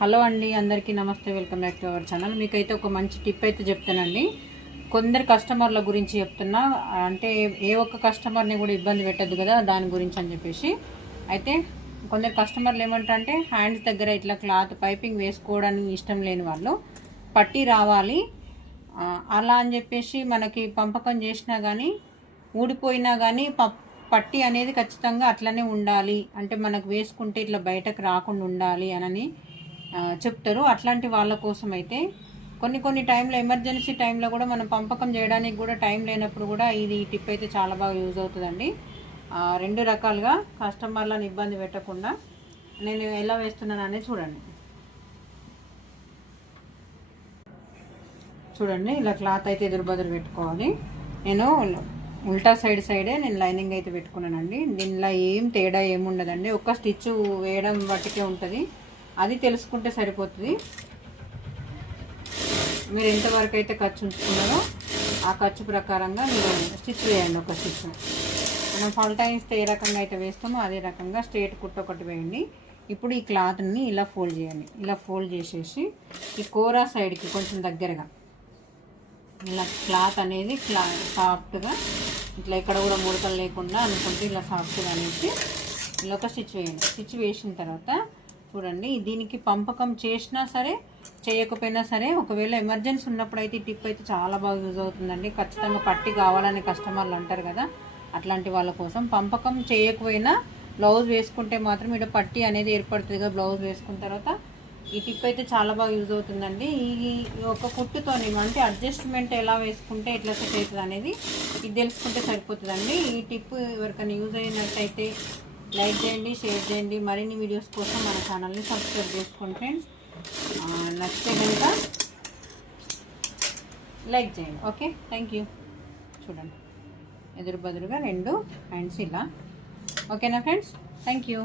Hello అండి, అందరికీ నమస్తే. Welcome back to our channel. మీకైతే ఒక మంచి టిప్ అయితే చెప్తానండి. కొందరు కస్టమర్ల గురించి చెప్తున్నా, అంటే ఏ ఒక్క కస్టమర్ని కూడా ఇబ్బంది పెట్టద్దు కదా, దాని గురించి అని చెప్పేసి. అయితే కొందరు కస్టమర్లు ఏమంటారంటే హ్యాండ్స్ దగ్గర ఇట్లా క్లాత్ పైపింగ్ వేసుకోవడానికి ఇష్టం లేని వాళ్ళు పట్టి రావాలి అలా అని చెప్పేసి మనకి పంపకం చేసినా కానీ ఊడిపోయినా కానీ పట్టి అనేది ఖచ్చితంగా అట్లనే ఉండాలి, అంటే మనకు వేసుకుంటే ఇట్లా బయటకు రాకుండా ఉండాలి అని చెప్తారు. అట్లాంటి వాళ్ళ కోసం అయితే కొన్ని టైంలో ఎమర్జెన్సీ టైంలో కూడా మనం పంపకం చేయడానికి కూడా టైం లేనప్పుడు కూడా ఈ టిప్ అయితే చాలా బాగా యూజ్ అవుతుందండి. రెండు రకాలుగా కస్టమర్లను ఇబ్బంది పెట్టకుండా నేను ఎలా వేస్తున్నాను అనేది చూడండి. ఇలా క్లాత్ అయితే ఎదురుబదురు పెట్టుకోవాలి. నేను ఉల్టా సైడే నేను లైనింగ్ అయితే పెట్టుకున్నానండి. దీనిలో ఏం తేడా ఏముండదండి, ఒక్క స్టిచ్ వేయడం బట్టికే ఉంటుంది. అది తెలుసుకుంటే సరిపోతుంది. మీరు ఎంతవరకు అయితే ఖర్చు ఉంచుకున్నారో ఆ ఖర్చు ప్రకారంగా మీరు స్టిచ్ వేయండి. ఒక స్టిచ్ మనం ఫాల్టైన్స్ ఏ రకంగా అయితే వేస్తామో అదే రకంగా స్ట్రేట్ కుట్ట ఒకటి వేయండి. ఇప్పుడు ఈ క్లాత్ని ఇలా ఫోల్డ్ చేయండి. ఇలా ఫోల్డ్ చేసేసి ఈ కోరా సైడ్కి కొంచెం దగ్గరగా ఇలా క్లాత్ అనేది సాఫ్ట్గా ఇట్లా ఎక్కడ కూడా ముడతలు లేకుండా అనుకుంటే ఇలా సాఫ్ట్గా అనేసి ఇలా ఒక స్టిచ్ వేయండి. స్టిచ్ వేసిన తర్వాత చూడండి, దీనికి పంపకం చేసినా సరే చేయకపోయినా సరే ఒకవేళ ఎమర్జెన్సీ ఉన్నప్పుడు అయితే ఈ టిప్ అయితే చాలా బాగా యూజ్ అవుతుందండి. ఖచ్చితంగా పట్టి కావాలని కస్టమర్లు అంటారు కదా, అట్లాంటి వాళ్ళ కోసం పంపకం చేయకపోయినా బ్లౌజ్ వేసుకుంటే మాత్రం ఇక్కడ పట్టి అనేది ఏర్పడుతుంది కదా. బ్లౌజ్ వేసుకున్న తర్వాత ఈ టిప్ అయితే చాలా బాగా యూజ్ అవుతుందండి. ఈ ఒక కుట్టుతోని అంటే అడ్జస్ట్మెంట్ ఎలా వేసుకుంటే ఎట్లా సెట్ అవుతుంది అనేది ఇది తెలుసుకుంటే సరిపోతుందండి. ఈ టిప్ ఎవరికైనా యూజ్ అయినట్టయితే లైక్ చేయండి, షేర్ చేయండి. మరిన్ని వీడియోస్ కోసం మన ఛానల్ని సబ్స్క్రైబ్ చేసుకోండి ఫ్రెండ్స్. నచ్చితే కనుక లైక్ చేయండి. Okay, thank you. చూడండి, ఎదురు బదురుగా రెండు హ్యాండ్స్ ఇలా. ఓకేనా ఫ్రెండ్స్, థ్యాంక్ యూ.